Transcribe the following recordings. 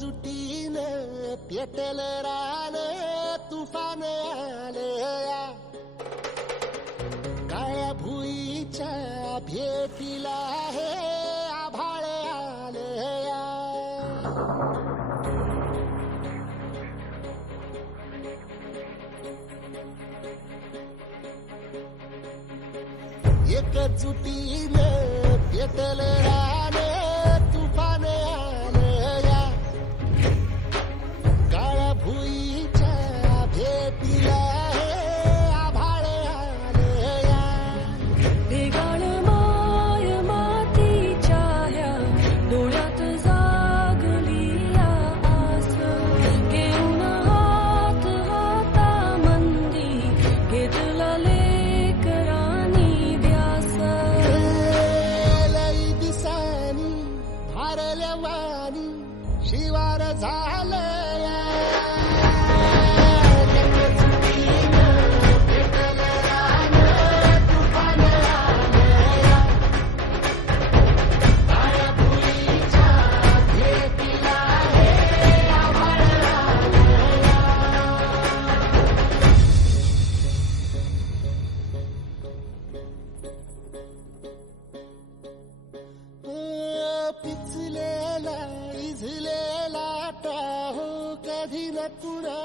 एकजुटीनं पेटल रान तुफान आलया काळ्या भुईच्या भेटीला हे आभाळ आलया एकजुटीनं पेटल रान तुफान आलया काळ्या भुईच्या भेटीला हे आभाळ आलया भेगाळ माय मातीच्या ह्या डोळ्यात जागली या आस घेऊन हात हातामंदी घेतला लेकरांनी ध्यास लई दिसानी भारल्या वाणी शिवार झालया पिचलेला इझलेला टाहो कधी न कुणा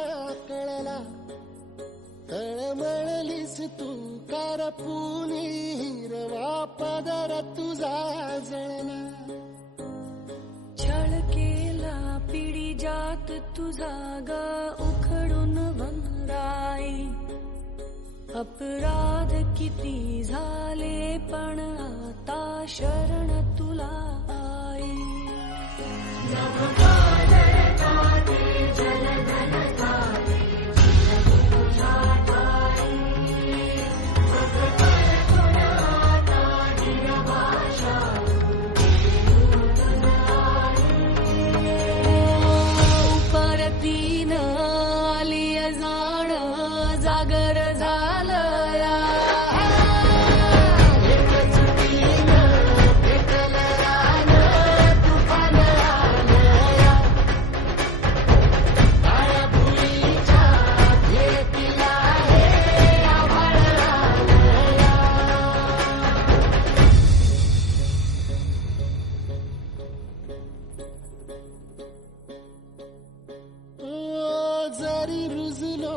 कळला तळमळलीस तू कारपुनी हिरवा पदर तुझा जळला छळ केला पिढी जात तुझा ग उखडून वंराई अपराध किती झाले पण आता शरण तुला आई परतीन आली जाण जागर झालया जरी रुजलो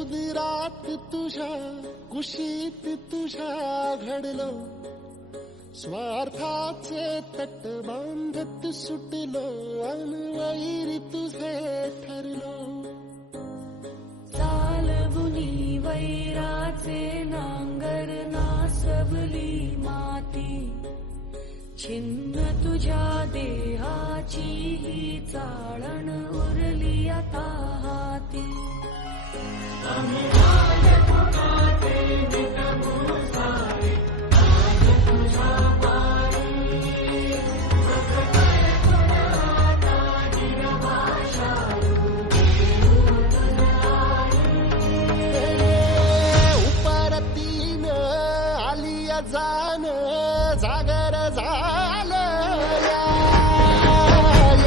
उदरात तुझ्या कुशीत तुझ्या घडलो स्वार्थाचे तट बांधत सुटलो अनवैरी तुझे ठरलो चालवुनी वैराचे नांगर नासवली माती छिन्न तुझ्या देहाची ही चाळण उरली आता हाती उपरतीन आलिया जाण जागर झालया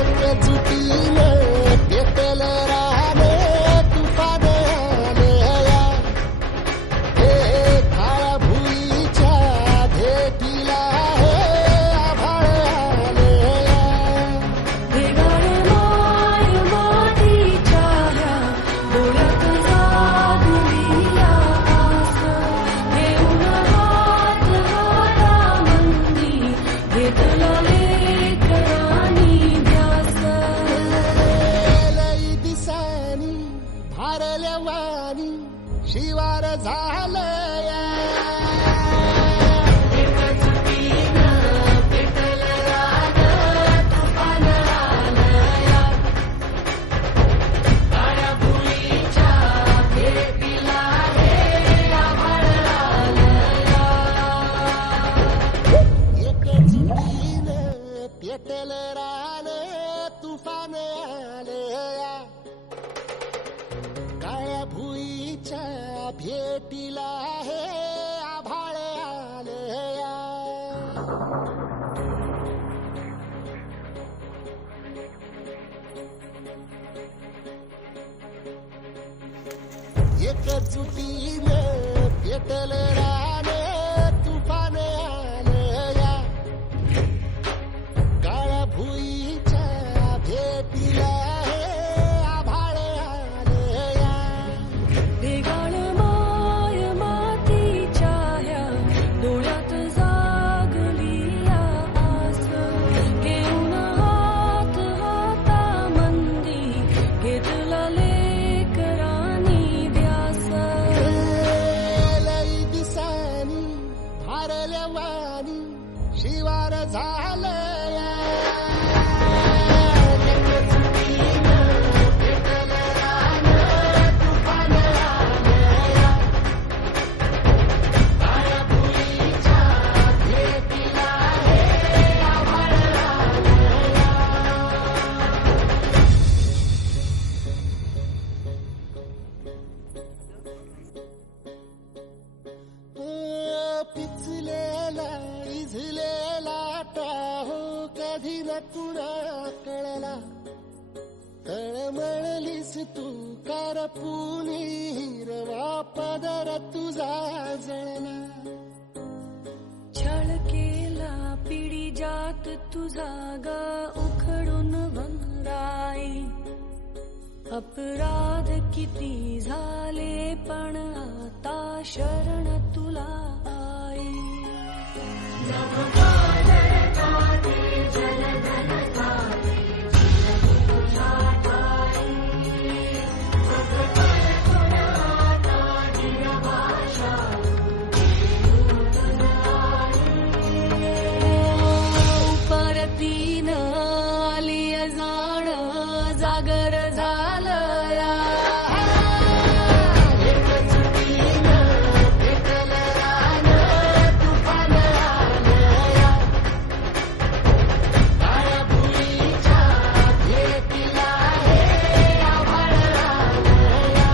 एकजुटीनं पेटल रान तुफान आलया एकजुटीनं पेटलं रान तुफान आलं या काळ्या भुईच्या भेटीला हे आभाळ आलं या वेगाळ माय मातीच्या ह्या डोळ्यात जागली या आस घेऊन हात हातामंदी घेतला लेकरांनी ध्यास लई दिसानी भारल्या वाणी शिवार झालं या एकजुटीनं पेटलं रान तुफान आलं या काळ्या भुईच्या भेटीला हे आभाळ आलं या पिचलेला इझलेला टाहो कधी न कुणा कळला तळमळलीस तू कारपुनी हिरवा पदर तुझा जळला छळ केला पिढी जात तुझा ग उखडून वनराई अपराध किती झाले पण आता शरण तुला आई परतीन आली जाण जागर झालं या एकजुटीनं पेटलं रान तुफान आलं या काळ्या भुईच्या भेटीला हे आभाळ आलं या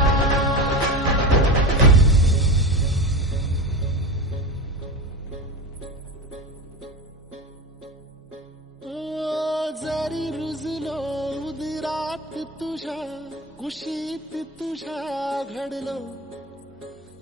जरी रुजलो उदरात तुझ्या कुशीत तुझ्या घडलो